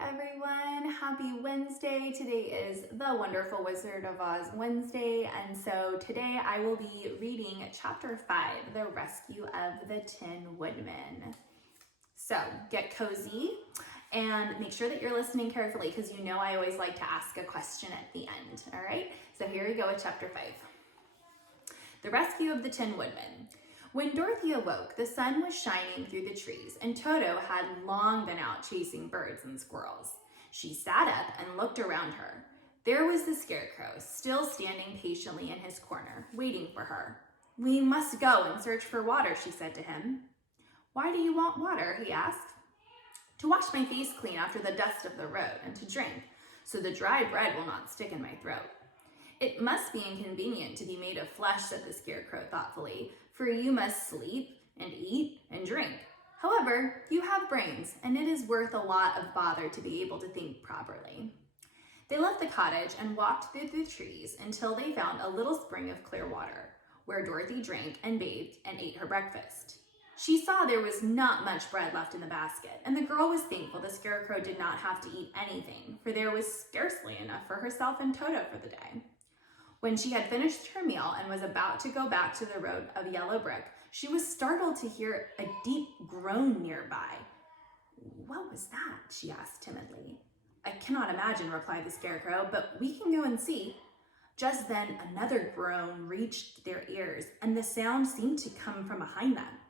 everyone, happy Wednesday. Today is the Wonderful Wizard of Oz Wednesday, and so today I will be reading chapter 5, The Rescue of the Tin Woodman. So get cozy and make sure that you're listening carefully because you know I always like to ask a question at the end, all right? So here we go with chapter 5. The Rescue of the Tin Woodman. When Dorothy awoke, the sun was shining through the trees, and Toto had long been out chasing birds and squirrels. She sat up and looked around her. There was the Scarecrow, still standing patiently in his corner, waiting for her. "We must go and search for water," she said to him. "Why do you want water?" he asked. "To wash my face clean after the dust of the road, and to drink, so the dry bread will not stick in my throat." "It must be inconvenient to be made of flesh," said the Scarecrow thoughtfully, "for you must sleep and eat and drink. However, you have brains, and it is worth a lot of bother to be able to think properly." They left the cottage and walked through the trees until they found a little spring of clear water, where Dorothy drank and bathed and ate her breakfast. She saw there was not much bread left in the basket, and the girl was thankful the Scarecrow did not have to eat anything, for there was scarcely enough for herself and Toto for the day. When she had finished her meal and was about to go back to the road of yellow brick, she was startled to hear a deep groan nearby. "What was that?" she asked timidly. "I cannot imagine," replied the Scarecrow, "but we can go and see." Just then another groan reached their ears, and the sound seemed to come from behind them.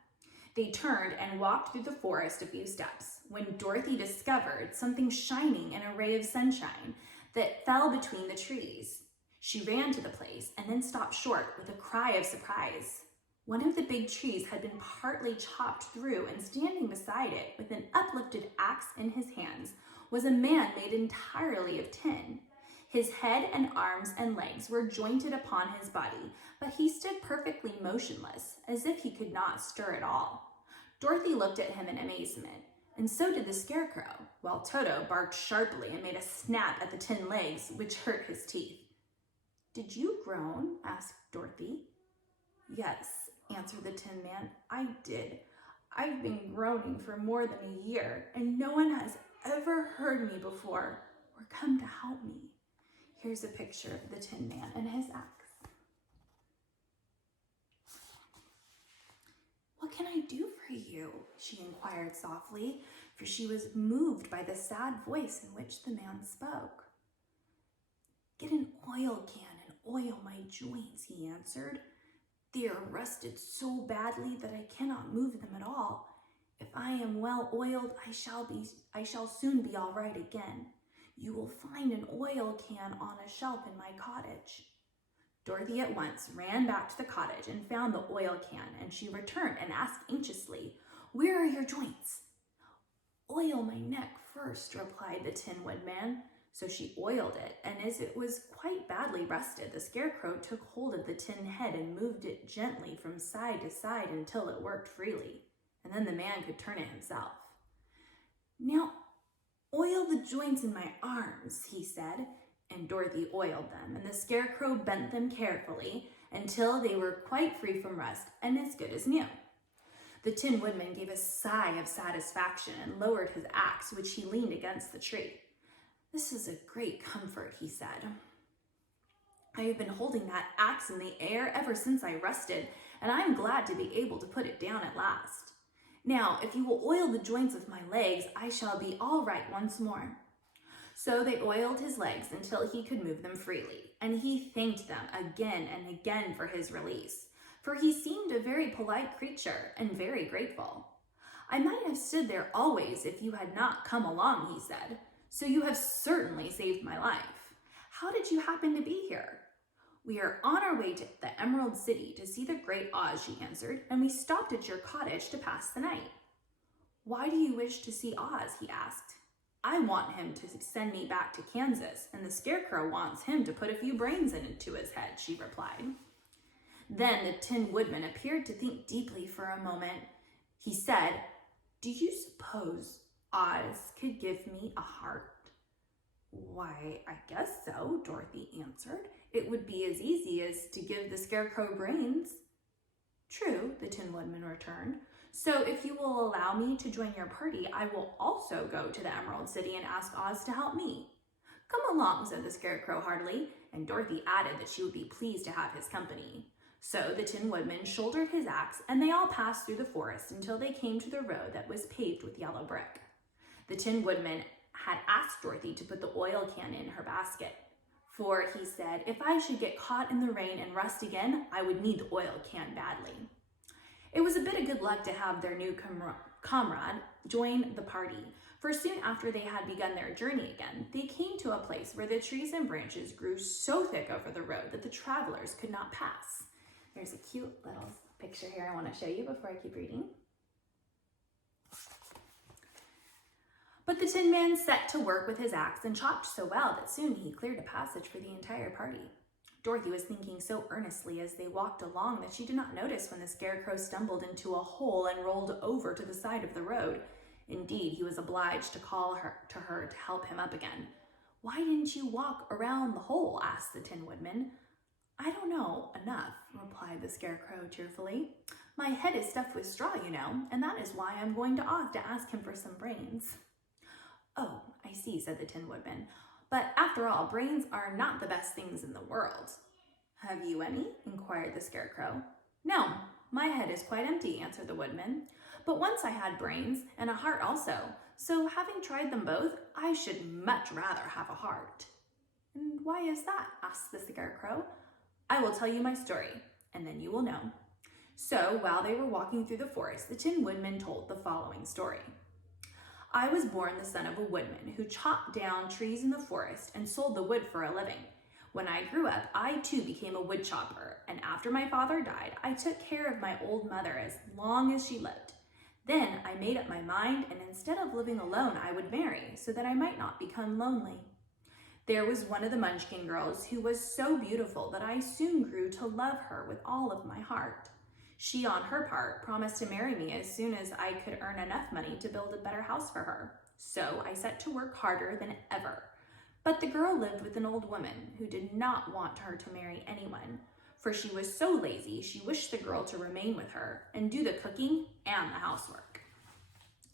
They turned and walked through the forest a few steps, when Dorothy discovered something shining in a ray of sunshine that fell between the trees. She ran to the place and then stopped short with a cry of surprise. One of the big trees had been partly chopped through, and standing beside it with an uplifted axe in his hands was a man made entirely of tin. His head and arms and legs were jointed upon his body, but he stood perfectly motionless, as if he could not stir at all. Dorothy looked at him in amazement, and so did the Scarecrow, while Toto barked sharply and made a snap at the tin legs, which hurt his teeth. "Did you groan?" asked Dorothy. "Yes," answered the Tin Man, "I did. I've been groaning for more than a year, and no one has ever heard me before or come to help me." Here's a picture of the Tin Man and his axe. "What can I do for you?" she inquired softly, for she was moved by the sad voice in which the man spoke. "Get an oil can and oil my joints," he answered. "They are rusted so badly that I cannot move them at all. If I am well oiled, I shall soon be all right again. You will find an oil can on a shelf in my cottage." Dorothy at once ran back to the cottage and found the oil can, and she returned and asked anxiously, "Where are your joints?" "Oil my neck first," replied the Tin Woodman. So she oiled it, and as it was quite badly rusted, the Scarecrow took hold of the tin head and moved it gently from side to side until it worked freely, and then the man could turn it himself. "Now oil the joints in my arms," he said, and Dorothy oiled them, and the Scarecrow bent them carefully until they were quite free from rust and as good as new. The Tin Woodman gave a sigh of satisfaction and lowered his axe, which he leaned against the tree. "This is a great comfort," he said. "I have been holding that axe in the air ever since I rusted, and I am glad to be able to put it down at last. Now, if you will oil the joints of my legs, I shall be all right once more." So they oiled his legs until he could move them freely, and he thanked them again and again for his release, for he seemed a very polite creature and very grateful. "I might have stood there always if you had not come along," he said. "So you have certainly saved my life. How did you happen to be here?" "We are on our way to the Emerald City to see the Great Oz," she answered, "and we stopped at your cottage to pass the night." "Why do you wish to see Oz?" he asked. "I want him to send me back to Kansas, and the Scarecrow wants him to put a few brains into his head," she replied. Then the Tin Woodman appeared to think deeply for a moment. He said, "Do you suppose Oz could give me a heart?" "Why, I guess so," Dorothy answered. "It would be as easy as to give the Scarecrow brains." "True," the Tin Woodman returned. So if you will allow me to join your party, I will also go to the Emerald City and ask Oz to help me." "Come along," said the Scarecrow heartily, and Dorothy added that she would be pleased to have his company. So the Tin Woodman shouldered his axe, and they all passed through the forest until they came to the road that was paved with yellow brick. The Tin Woodman had asked Dorothy to put the oil can in her basket. For, he said, if I should get caught in the rain and rust again, I would need the oil can badly. It was a bit of good luck to have their new comrade join the party, for soon after they had begun their journey again, they came to a place where the trees and branches grew so thick over the road that the travelers could not pass. There's a cute little picture here I want to show you before I keep reading. But the Tin Man set to work with his axe and chopped so well that soon he cleared a passage for the entire party. Dorothy was thinking so earnestly as they walked along that she did not notice when the Scarecrow stumbled into a hole and rolled over to the side of the road. Indeed, he was obliged to call to her to help him up again. "Why didn't you walk around the hole?" asked the Tin Woodman. "I don't know enough," replied the Scarecrow cheerfully. "My head is stuffed with straw, you know, and that is why I'm going to Oz to ask him for some brains." "Oh, I see," said the Tin Woodman. "But after all, brains are not the best things in the world." "Have you any?" inquired the Scarecrow. "No, my head is quite empty," answered the Woodman. "But once I had brains and a heart also, so having tried them both, I should much rather have a heart." "And why is that?" asked the Scarecrow. "I will tell you my story, and then you will know." So while they were walking through the forest, the Tin Woodman told the following story. "I was born the son of a woodman who chopped down trees in the forest and sold the wood for a living. When I grew up, I too became a wood chopper, and after my father died, I took care of my old mother as long as she lived. Then I made up my mind, and instead of living alone, I would marry, so that I might not become lonely. There was one of the Munchkin girls who was so beautiful that I soon grew to love her with all of my heart. She, on her part, promised to marry me as soon as I could earn enough money to build a better house for her. So I set to work harder than ever. But the girl lived with an old woman who did not want her to marry anyone, for she was so lazy she wished the girl to remain with her and do the cooking and the housework.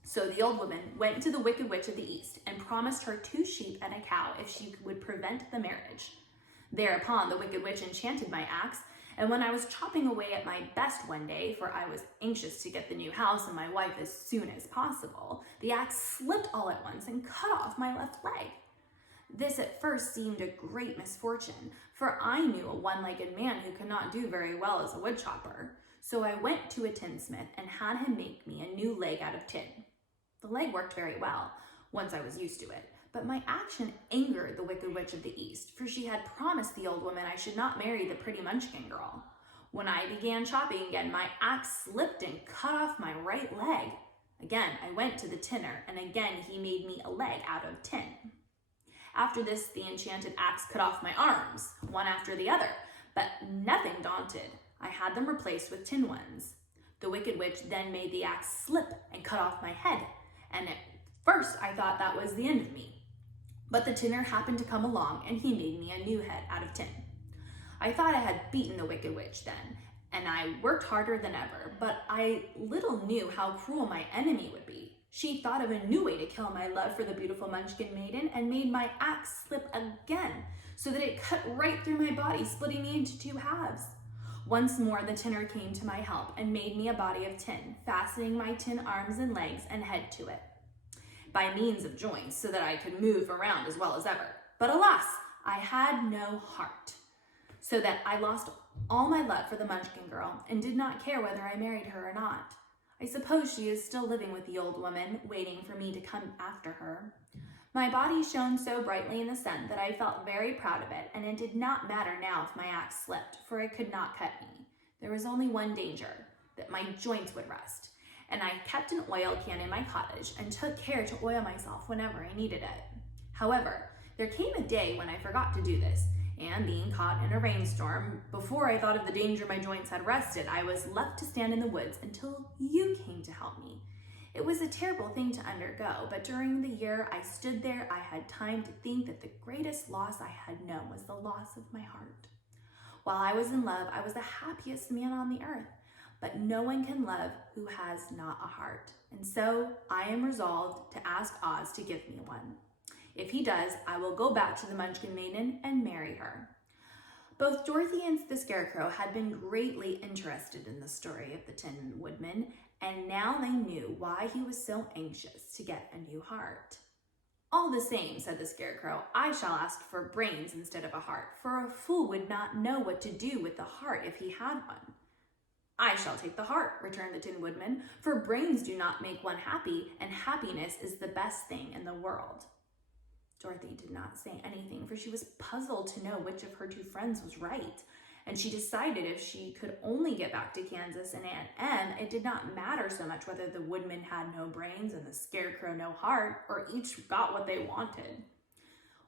So the old woman went to the Wicked Witch of the East and promised her 2 sheep and a cow if she would prevent the marriage. Thereupon the Wicked Witch enchanted my axe, and when I was chopping away at my best one day, for I was anxious to get the new house and my wife as soon as possible, the axe slipped all at once and cut off my left leg. This at first seemed a great misfortune, for I knew a one-legged man who could not do very well as a wood chopper. So I went to a tinsmith and had him make me a new leg out of tin. The leg worked very well, once I was used to it, but my action angered the Wicked Witch of the East, for she had promised the old woman I should not marry the pretty Munchkin girl. When I began chopping again, my axe slipped and cut off my right leg. Again, I went to the tinner, and again he made me a leg out of tin. After this, the enchanted axe cut off my arms, one after the other, but nothing daunted, I had them replaced with tin ones. The Wicked Witch then made the axe slip and cut off my head, and at first I thought that was the end of me. But the tinner happened to come along, and he made me a new head out of tin. I thought I had beaten the Wicked Witch then, and I worked harder than ever, but I little knew how cruel my enemy would be. She thought of a new way to kill my love for the beautiful Munchkin maiden and made my axe slip again, so that it cut right through my body, splitting me into 2 halves. Once more the tinner came to my help and made me a body of tin, fastening my tin arms and legs and head to it, by means of joints, so that I could move around as well as ever. But alas, I had no heart, so that I lost all my love for the Munchkin girl and did not care whether I married her or not. I suppose she is still living with the old woman, waiting for me to come after her. My body shone so brightly in the sun that I felt very proud of it, and it did not matter now if my axe slipped, for it could not cut me. There was only one danger, that my joints would rust, and I kept an oil can in my cottage and took care to oil myself whenever I needed it. However, there came a day when I forgot to do this, and being caught in a rainstorm, before I thought of the danger my joints had rested, I was left to stand in the woods until you came to help me. It was a terrible thing to undergo, but during the year I stood there, I had time to think that the greatest loss I had known was the loss of my heart. While I was in love, I was the happiest man on the earth, but no one can love who has not a heart. And so I am resolved to ask Oz to give me one. If he does, I will go back to the Munchkin Maiden and marry her." Both Dorothy and the Scarecrow had been greatly interested in the story of the Tin Woodman, and now they knew why he was so anxious to get a new heart. "All the same," said the Scarecrow, "I shall ask for brains instead of a heart, for a fool would not know what to do with the heart if he had one." "I shall take the heart," returned the Tin Woodman, "for brains do not make one happy, and happiness is the best thing in the world." Dorothy did not say anything, for she was puzzled to know which of her two friends was right, and she decided if she could only get back to Kansas and Aunt Em, it did not matter so much whether the Woodman had no brains and the Scarecrow no heart, or each got what they wanted.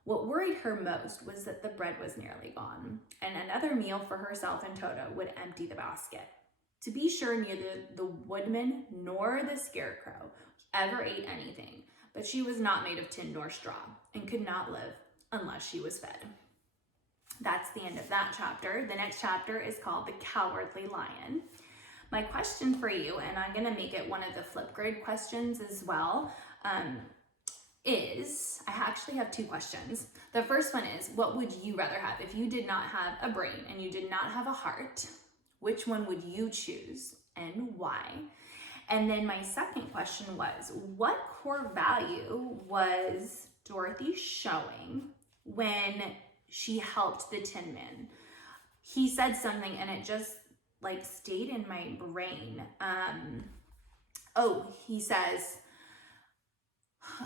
What worried her most was that the bread was nearly gone, and another meal for herself and Toto would empty the basket. To be sure, neither the Woodman nor the Scarecrow ever ate anything, but she was not made of tin nor straw and could not live unless she was fed. That's the end of that chapter. The next chapter is called The Cowardly Lion. My question for you, and I'm going to make it one of the Flipgrid questions as well, is, I actually have two questions. The first one is, what would you rather have? If you did not have a brain and you did not have a heart, which one would you choose and why? And then my second question was, what core value was Dorothy showing when she helped the Tin Man? He said something and it just stayed in my brain. He says,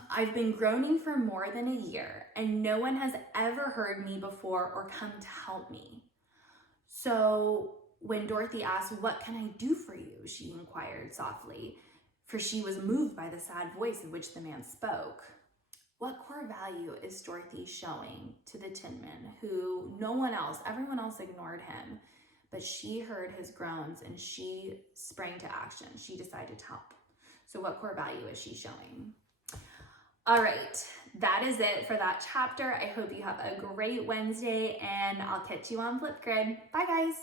"I've been groaning for more than a year and no one has ever heard me before or come to help me." So when Dorothy asked, "What can I do for you?" she inquired softly, for she was moved by the sad voice in which the man spoke. What core value is Dorothy showing to the Tin Man, who everyone else ignored him, but she heard his groans and she sprang to action. She decided to help. So what core value is she showing? All right, that is it for that chapter. I hope you have a great Wednesday and I'll catch you on Flipgrid. Bye guys.